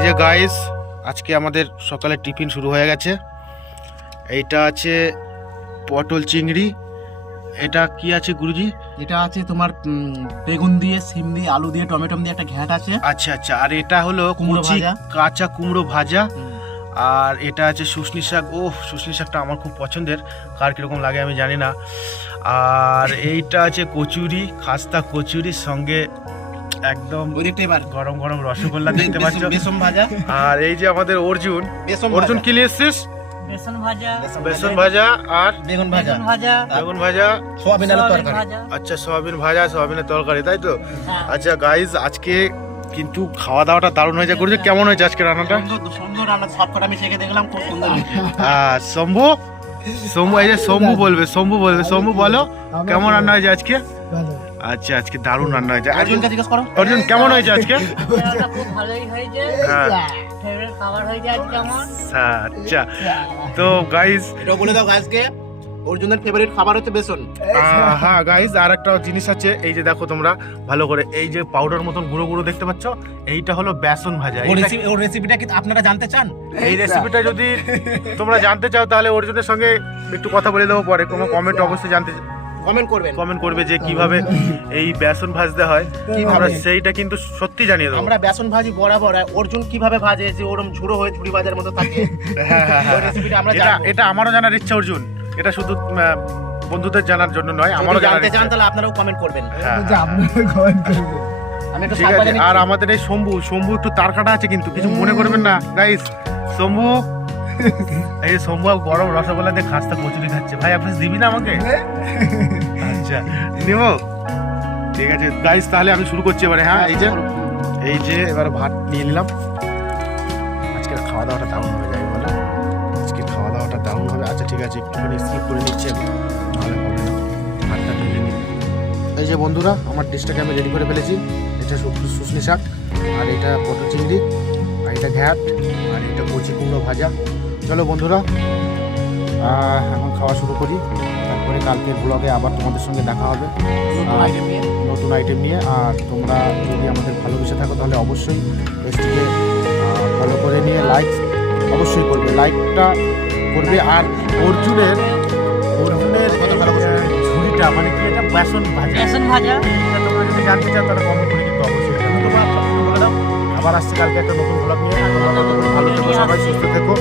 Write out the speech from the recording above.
এই যে গাইস, আজকে আমাদের সকালে টিফিন শুরু হয়ে গেছে। এইটা আছে পটল চিংড়ি। এটা কি আছে গুরুজি? এটা আছে তোমার বেগুন দিয়ে, সিম দিয়ে, আলু দিয়ে, টমেটো দিয়ে একটা ঘ্যাট আছে। আচ্ছা আচ্ছা। আর এটা হলো কুমড়ো কুচি ভাজা। কাঁচা কুমড়ো ভাজা। আর এটা আছে শুশনি শাক। ও শুশনি শাকটা আমার খুব পছন্দের, কার কিরকম লাগে আমি জানি না। আর এইটা আছে কচুরি, খাস্তা কচুরির সঙ্গে একদম গরম গরম রসগোল্লা দেখতে পাচ্ছ। বেসন ভাজা। আর এই যে আমাদের অর্জুন, অর্জুন কি নিয়ে এসছিস? বেসন ভাজা, বেসন ভাজা আর বেগুন ভাজা, বেগুন ভাজা, সোয়াবিন আলু তরকারি। আচ্ছা সোয়াবিন ভাজা, সোয়াবিনের তরকারি, তাই তো? হ্যাঁ। আচ্ছা গাইজ, আজকে কিন্তু খাওয়া দাওয়াটা দারুণ হয়েছে। করেছে কেমন হয়েছে আজকে রান্নাটা? সুন্দর রান্না, সবকটা আমি শিখে দেখলাম, খুব সুন্দর হয়েছে। শম্ভু, শম্ভু, এই যে শম্ভু বলবে, শম্ভু বলবে। শম্ভু বলো কেমন রান্না হয়েছে আজকে? আচ্ছা, আজকে দারুণ রান্না হয়েছে। অর্জুনকে জিজ্ঞেস করো। অর্জুন কেমন হয়েছে আজকে? রান্নাটা খুব ভালোই হয়েছে। হ্যাঁ। ফেভারিট খাবার হয়েছে আজকে আমার। আচ্ছা, তো গাইজ, এটাও বলে দাও গাইজকে, অর্জুনের ফেভারিট খাবার হচ্ছে বেসন। হ্যাঁ গাইজ, আর একটা জিনিস আছে। এই যে দেখো তোমরা ভালো করে, এই যে পাউডার মতন গুঁড়ো গুঁড়ো দেখতে পাচ্ছ, এইটা হলো বেসন ভাজা। ওর রেসিপিটা কি আপনারা জানতে চান? এই রেসিপিটা যদি তোমরা জানতে চাও তাহলে অর্জুনের সঙ্গে একটু কথা বলে দেবো পরে। কোনো কমেন্ট অবশ্যই কমেন্ট করবে যে কিভাবে এই বেসন ভাজতে হয়। আমরা সেইটা কিন্তু সত্যি জানিয়ে দেবো। আমরা বেসন ভাজি বরাবর, আর অর্জুন কিভাবে ভাজে যে ওরম ঝুড়ো হয়ে ঝুড়ি ভাজার মতো থাকে। ওই রেসিপিটা আমরা জানবো। এটা আমারও জানার ইচ্ছা অর্জুন। এটা শুধু বন্ধুদের জানার জন্য নয়, আমারও জানার জানতে চান ইচ্ছা। তাহলে আপনারাও কমেন্ট করবেন। আমি একটু ঠিক শাক আছে। ভাজা আর নিচ্ছি। আমাদের এই শম্ভু একটু তার কাটা আছে কিন্তু, কিছু মনে করবেন না গাইস। শম্ভু, এই শম্ভু গরম রসগোল্লা দিয়ে খাস্তা কচুরি খাচ্ছে। ভাই আপনি দিবি না আমাকে? আচ্ছা নিব, ঠিক আছে গাইস, তাহলে আমি শুরু করছি এবারে। হ্যাঁ, এই যে এবারে ভাত নিয়ে নিলাম। আজকে খাওয়া দাওয়াটা দারুণ হবে, যাই বলে আজকে খাওয়া দাওয়াটা দারুণ হবে। আচ্ছা ঠিক আছে, একটুখানি স্কিপ করে নিচ্ছি আমি, নাহলে হবে না। ভাতটা ঢেলে নিই। এই যে বন্ধুরা, আমার ডিশটাকে আমি রেডি করে ফেলেছি। এটা শুশনি শাক, আর এটা পটল চিংড়ি, আর এটা ঘ্যাট, আর এটা কচি কুমড়ো ভাজা। চলো বন্ধুরা, এখন খাওয়া শুরু করি। তারপরে কালকের ব্লগে আবার তোমাদের সঙ্গে দেখা হবে নতুন আইটেম নিয়ে। আর তোমরা যদি আমাদের ভালোবেসে থাকো তাহলে অবশ্যই পেজটিকে ফলো করে নিয়ে লাইক অবশ্যই করবে, লাইকটা করবে। আর অর্জুনের ঝুড়িটা মানে কি, এটা বেসন ভাজা। বেসন ভাজা। এটা তোমরা যদি জানতে চাও তাহলে কমেন্ট করে কিন্তু অবশ্যই তোমরা বলে দাও। আবার আসছে কালকে একটা নতুন ব্লগ নিয়ে। তোমরা ভালো থেকো, সবাই সুস্থ থেকো।